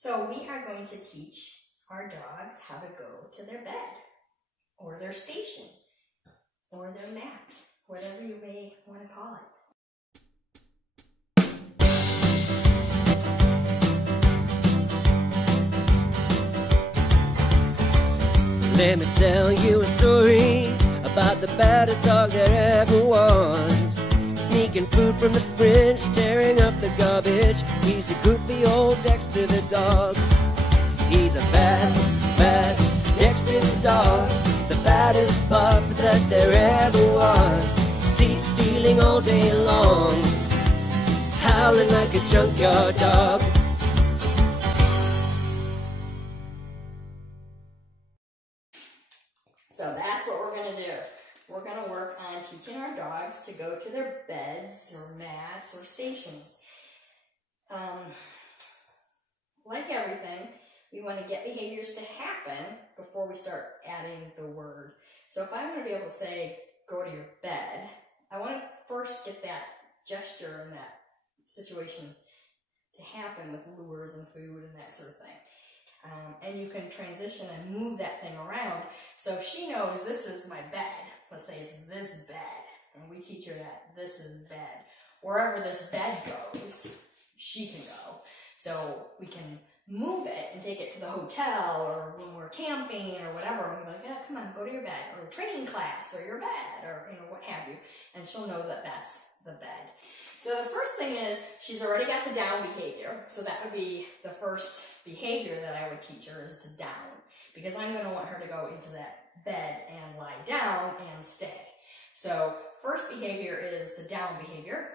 So we are going to teach our dogs how to go to their bed, or their station, or their mat, whatever you may want to call it. Let me tell you a story about the baddest dog that ever was. Sneaking food from the fridge, tearing up the garbage. He's a goofy old Dexter the dog. He's a bad Dexter the dog. The baddest pup that there ever was. Seat stealing all day long, howling like a junkyard dog. So that's what we're going to do. We're going to work on teaching our dogs to go to their beds or mats or stations. Like everything, we want to get behaviors to happen before we start adding the word. So if I'm going to be able to say, go to your bed, I want to first get that gesture and that situation to happen with lures and food and that sort of thing. And you can transition and move that thing around. So if she knows this is my bed, let's say it's this bed, and we teach her that this is bed. Wherever this bed goes, she can go. So we can move it and take it to the hotel, or when we're camping or whatever, and we're like, yeah, come on, go to your bed, or training class, or your bed, or what have you. And she'll know that that's the bed. So the first thing is, she's already got the down behavior, so that would be the first behavior that I would teach her is the down, because I'm going to want her to go into that bed and lie down and stay. So first behavior is the down behavior.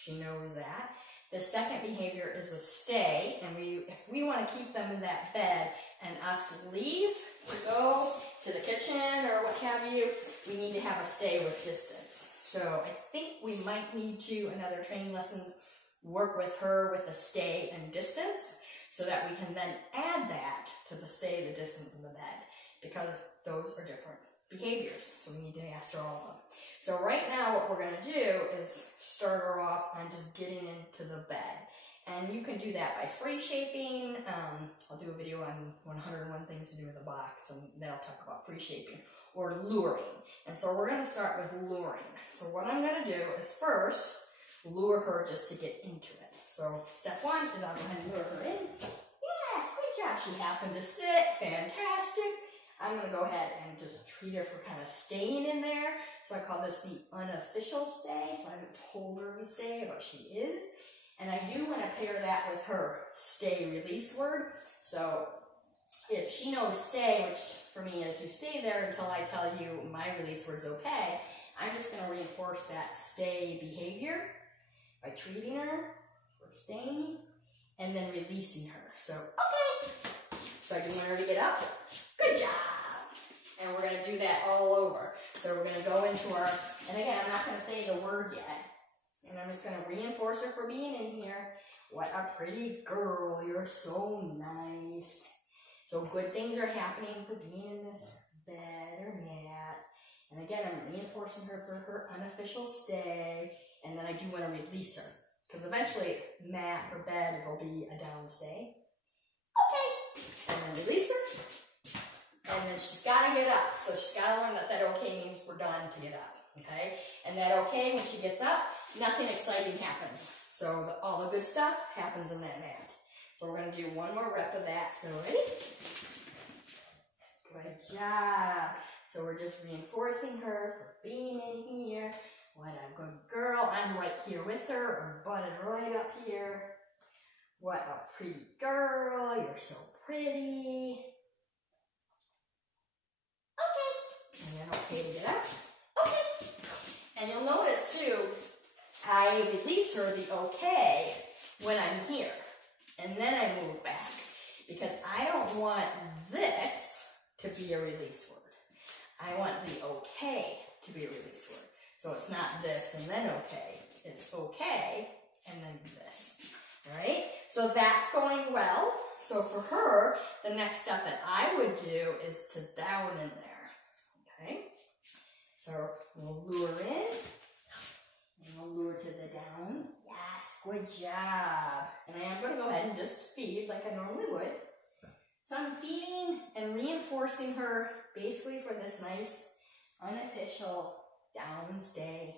She knows that. The second behavior is a stay, and if we want to keep them in that bed and us leave to go to the kitchen or what have you, we need to have a stay with distance. So I think we might need to, in other training lessons, work with her with the stay and distance so that we can then add that to the stay, the distance, and the bed, because those are different behaviors. So we need to master all of them. So right now what we're going to do is start her off on just getting into the bed. And you can do that by free shaping. I'll do a video on 101 things to do with a box, and then I'll talk about free shaping, or luring. And so we're going to start with luring. So what I'm going to do is first lure her just to get into it. So step one is I'll go ahead and lure her in. Yes, great job. She happened to sit. Fantastic. I'm going to go ahead and just treat her for kind of staying in there. So I call this the unofficial stay. So I haven't told her to stay, but she is. And I do want to pair that with her stay-release word. So if she knows stay, which for me is you stay there until I tell you my release word's okay, I'm just going to reinforce that stay behavior by treating her for staying and then releasing her. So, okay. So I do want her to get up. Good job. And we're going to do that all over. So we're going to go into our, and again, I'm not going to say the word yet. And I'm just going to reinforce her for being in here. What a pretty girl. You're so nice. So good things are happening for being in this bed or mat. And again, I'm reinforcing her for her unofficial stay. And then I do want to release her, because eventually mat or bed will be a down stay. Okay. And then release her. And then she's got to get up. So she's got to learn that that okay means we're done to get up. Okay? And that okay, when she gets up, nothing exciting happens. So all the good stuff happens in that mat. So we're going to do one more rep of that. So ready? Good job. So we're just reinforcing her for being in here. What a good girl. I'm right here with her. I'm butted right up here. What a pretty girl. You're so pretty. Okay. And then okay to get up. Okay. And you'll notice too, I release her the okay when I'm here. And then I move back, because I don't want this to be a release word. I want the okay to be a release word. So it's not this and then okay. It's okay and then this. All right? So that's going well. So for her, the next step that I would do is to down in there. Okay? So we'll lure in. And we'll lure to the down. Yes, good job. And I am going to go ahead and just feed like I normally would. So I'm feeding and reinforcing her basically for this nice, unofficial down stay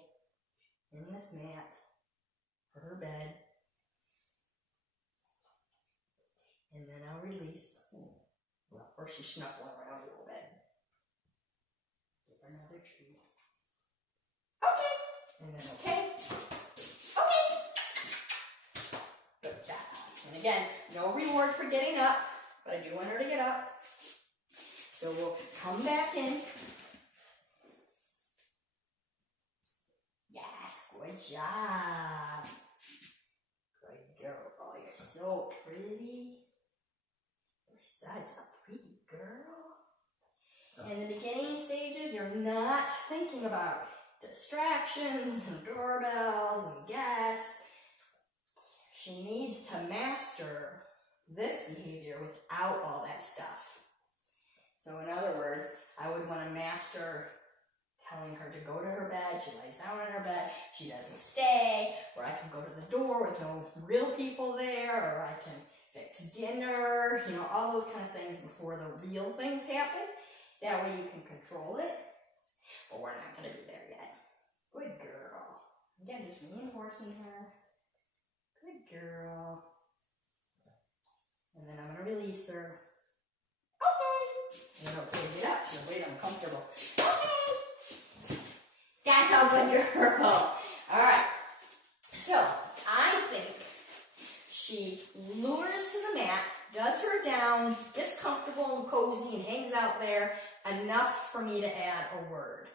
in this mat for her bed. And then I'll release. Well, first she's snuffling around a little bit. Give her another treat. Okay. And then okay. Okay. Good job. And again, no reward for getting up, but I do want her to get up. So we'll come back in. Yes, good job. Good girl. Oh, you're so pretty. You're such a pretty girl. In the beginning stages, you're not thinking about distractions and doorbells and guests. She needs to master this behavior without all that stuff. So in other words, I would want to master telling her to go to her bed. She lies down on her bed. She doesn't stay. Or I can go to the door with no real people there. Or I can fix dinner. You know, all those kind of things before the real things happen. That way you can control it. But we're not going to be there yet. Good girl. Again, just reinforcing her. Good girl. And then I'm going to release her. Okay. And then okay, get up. She'll wait uncomfortable. Okay. That's how good girl. Alright. So, I think she lures to the mat, does her down, gets comfortable and cozy and hangs out there enough for me to add a word.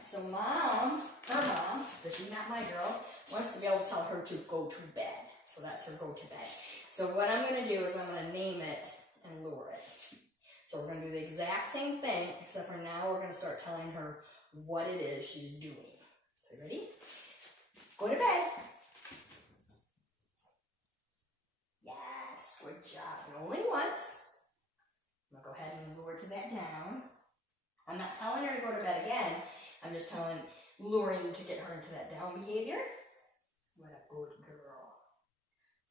So mom, her mom, but she's not my girl, wants to be able to tell her to go to bed. So that's her go to bed. So what I'm going to do is I'm going to name it and lure it. So we're going to do the exact same thing, except for now we're going to start telling her what it is she's doing. So you ready? Go to bed. Yes, good job. And only once. I'm going to go ahead and lure to that down. I'm not telling her to go to bed again. I'm just luring to get her into that down behavior. What a good girl.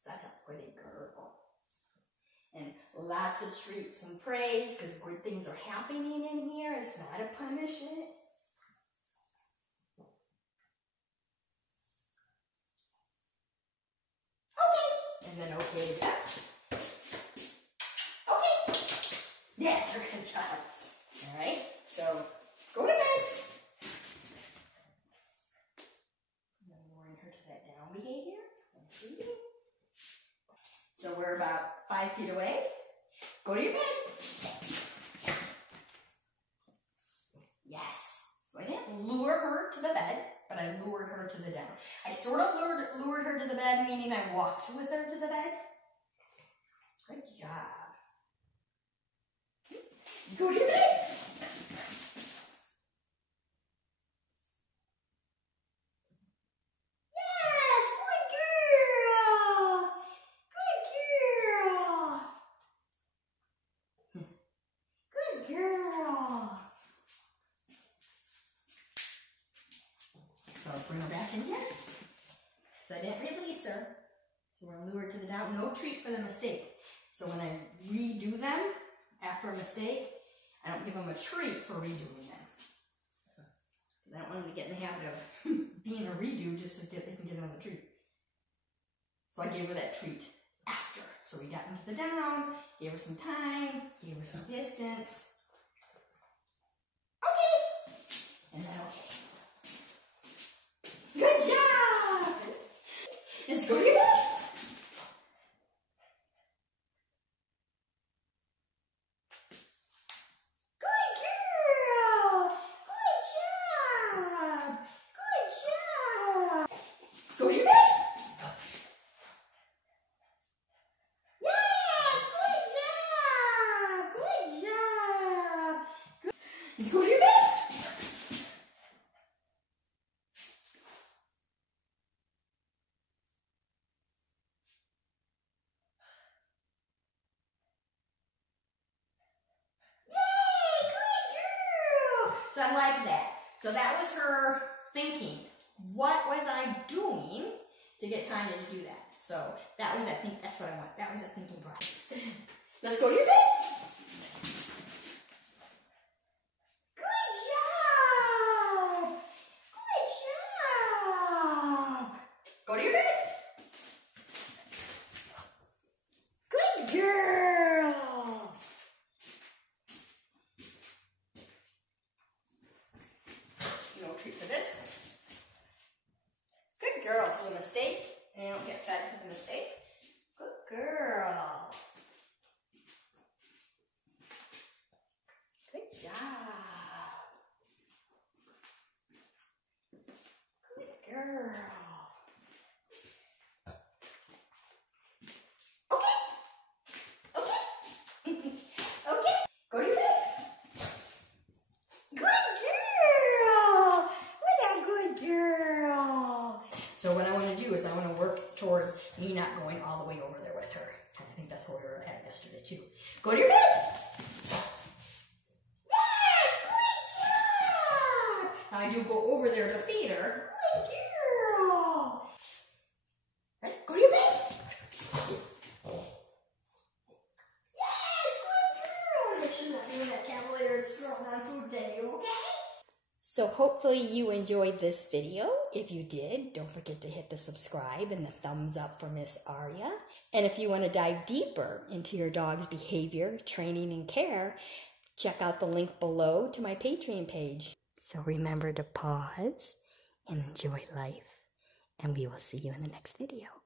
Such a pretty girl. And lots of treats and praise, because good things are happening in here. It's not a punishment. Okay. And then okay to go. Okay. That's a good job. All right. So go to bed. And then luring her to that down behavior. So we're about 5 feet away. Go to your bed. Yes. So I didn't lure her to the bed, but I lured her to the down. I sort of lured her to the bed, meaning I walked with her to the bed. Good job. Go to your bed. Bring her back in here. So I didn't release her. So we're going to lure her to the down. No treat for the mistake. So when I redo them after a mistake, I don't give them a treat for redoing them. I don't want them to get in the habit of being a redo just so they can get another treat. So I gave her that treat after. So we got into the down, gave her some time, gave her some distance. Okay. And then okay. Good job! Let's go to your bed. Good girl! Good job! Good job! Go to your bed. Yes! Good job! Good job! Good. Let's go to your bed. So I like that. So that was her thinking. What was I doing to get Tanya to do that. So that's what I want. That was that thinking process. Let's go to your bed. Good job. Good job. Go to your bed. Good girl. No treat for this. Good girl. So a mistake, and you don't get fed for the mistake. Good girl. Good job. Good girl. Okay. Go to your bed. Good girl. What a good girl. So what I want to do is I want to work towards me not going all the way over there with her. I think that's where we were at yesterday too. Go to your bed. Yes, great job. Now I do go over there to feed her. Good girl. Right, go to your bed. Doing that Cavalier snorting on food thing, you okay? So hopefully you enjoyed this video. If you did, don't forget to hit the subscribe and the thumbs up for Miss Aria. And if you want to dive deeper into your dog's behavior, training, and care, check out the link below to my Patreon page. So remember to pause and enjoy life, and we will see you in the next video.